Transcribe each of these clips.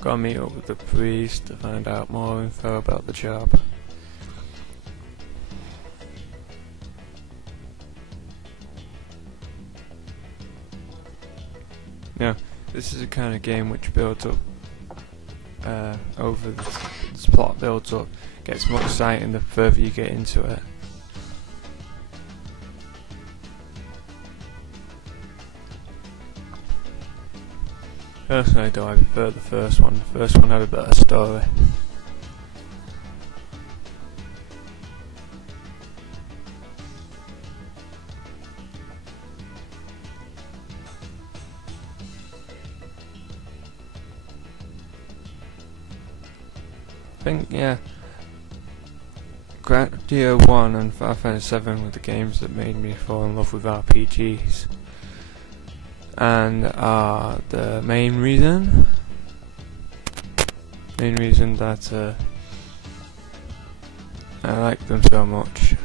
Gotta meet up with the priest to find out more info about the job. Now, this is a kind of game which builds up over this plot builds up, gets more exciting the further you get into it. Personally though, I prefer the first one. The first one had a better story. I think, yeah, Grandia 1 and Final Fantasy 7 were the games that made me fall in love with RPGs. And are the main reason that I like them so much.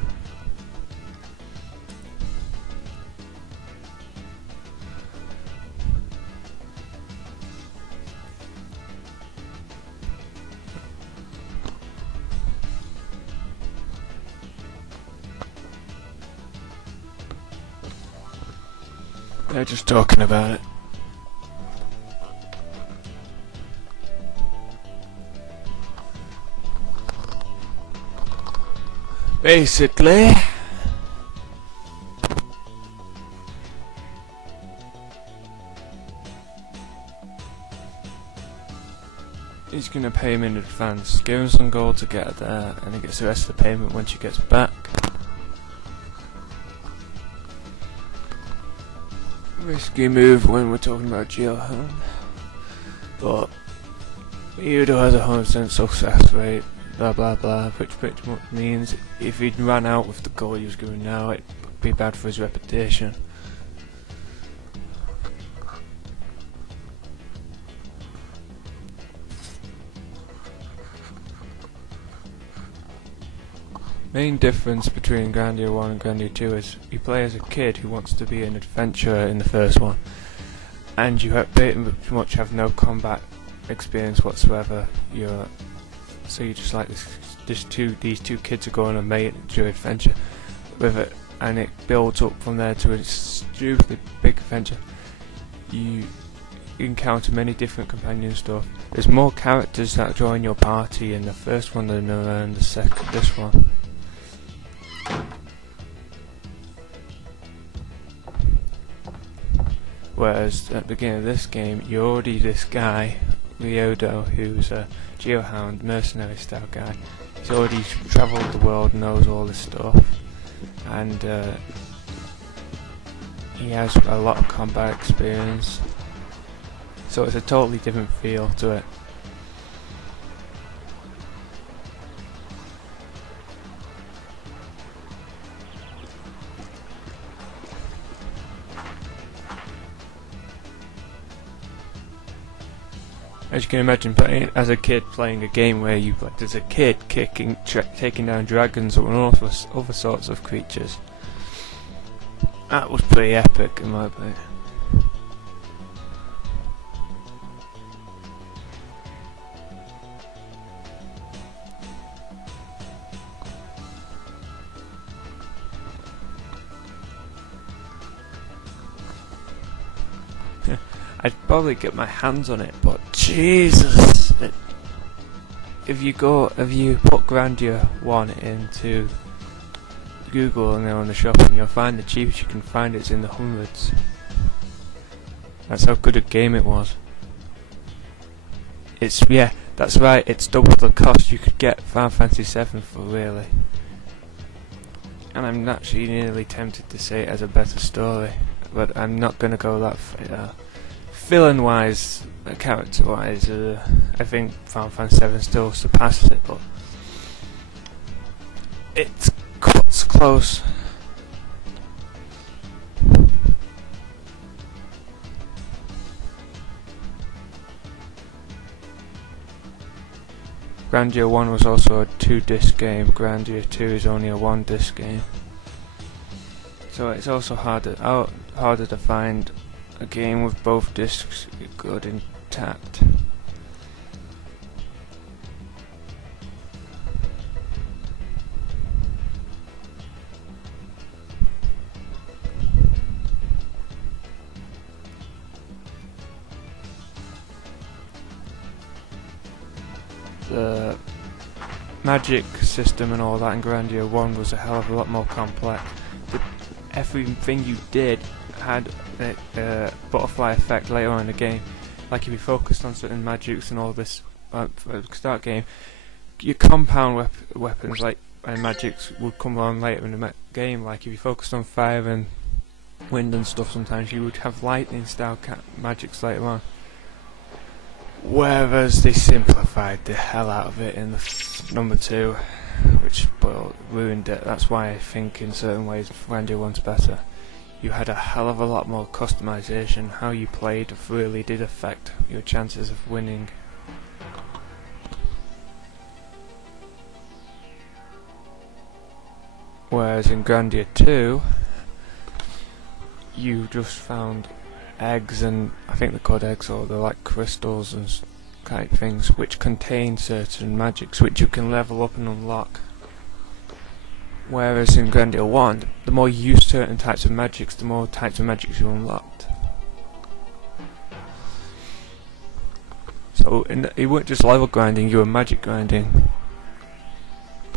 They're just talking about it. Basically, he's gonna pay him in advance, give him some gold to get there, and he gets the rest of the payment when she gets back. Risky move when we're talking about Geohound, but Udo has a 100% success rate, blah blah blah, which pretty much means if he'd ran out with the goal he was going now, it'd be bad for his reputation. Main difference between Grandia 1 and Grandia 2 is you play as a kid who wants to be an adventurer in the first one, and you pretty much have no combat experience whatsoever. So you just like these two kids are going on a major adventure with it, and it builds up from there to a stupidly big adventure. You encounter many different companion stuff. There's more characters that join your party in the first one than in this one. Whereas at the beginning of this game, you're already this guy, Ryodo, who's a Geohound mercenary style guy. He's already travelled the world, knows all this stuff, and he has a lot of combat experience. So it's a totally different feel to it. As you can imagine, as a kid playing a game where you there's a kid taking down dragons and all other sorts of creatures. That was pretty epic in my opinion. I'd probably get my hands on it, but Jesus! If you put Grandia 1 into Google and then on the shop, and you'll find the cheapest you can find it's in the hundreds. That's how good a game it was. Yeah, that's right, it's double the cost you could get Final Fantasy 7 for, really. And I'm actually nearly tempted to say it has a better story, but I'm not going to go that far. Villain wise, character wise, I think Final Fantasy 7 still surpasses it, but it's close. Grandia 1 was also a 2-disc game, Grandia 2 is only a 1-disc game. So it's also harder to find a game with both discs good intact. the magic system and all that in Grandia 1 was a hell of a lot more complex. Everything you did had a butterfly effect later on in the game. Like if you focused on certain magics and all this at the start game, your compound weapons like and magics would come on later in the game. Like if you focused on fire and wind and stuff, sometimes you would have lightning style magics later on. Whereas they simplified the hell out of it in the number 2, which ruined it. That's why I think in certain ways Grandia 1's better. You had a hell of a lot more customization. How you played really did affect your chances of winning. Whereas in Grandia 2, you just found eggs, and I think they're called eggs, or they're like crystals and kind of things, which contain certain magics which you can level up and unlock. Whereas in Grandia 1, the more you used certain types of magics, the more types of magics you unlocked. So you weren't just level grinding, you were magic grinding.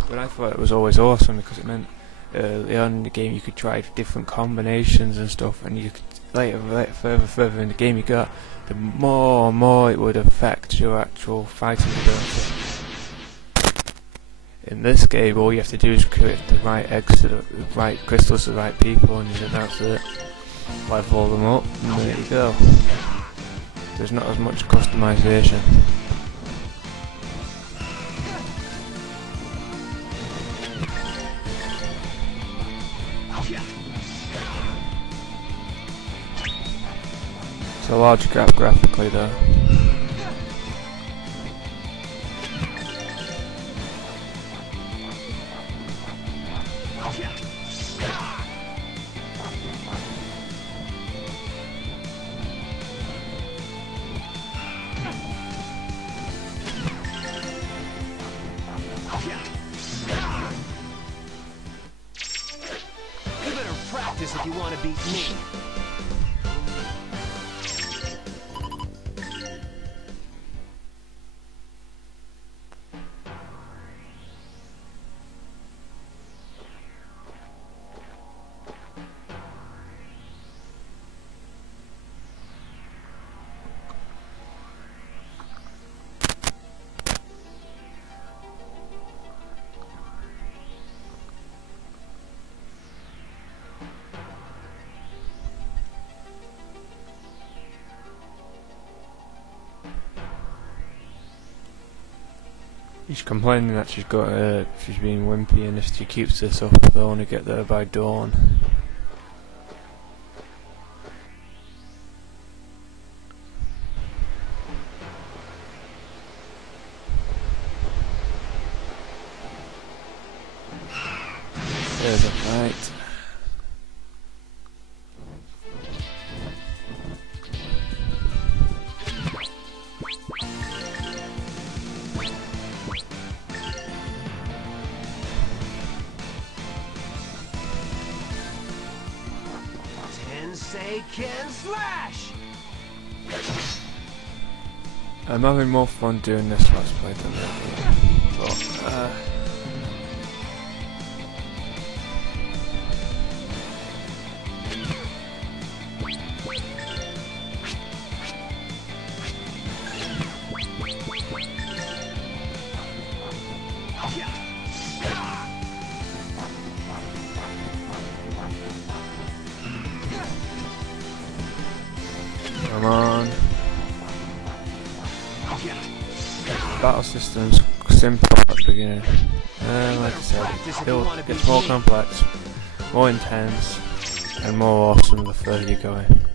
But I thought it was always awesome because it meant early on in the game you could try different combinations and stuff, and you could further in the game you got, the more and more it would affect your actual fighting ability. In this game, all you have to do is create the right eggs to the right crystals to the right people, and that's it. Level them up, and there you go. There's not as much customization. It's a large gap graphically though. You better practice if you want to beat me. She's complaining that she's being wimpy, and if she keeps this up, they'll only get there by dawn. There's a fight. Can slash! I'm having more fun doing this Let's Play than that. But, come on. Battle system's simple at the beginning. Like I said, it gets more complex, more intense, and more awesome the further you go in.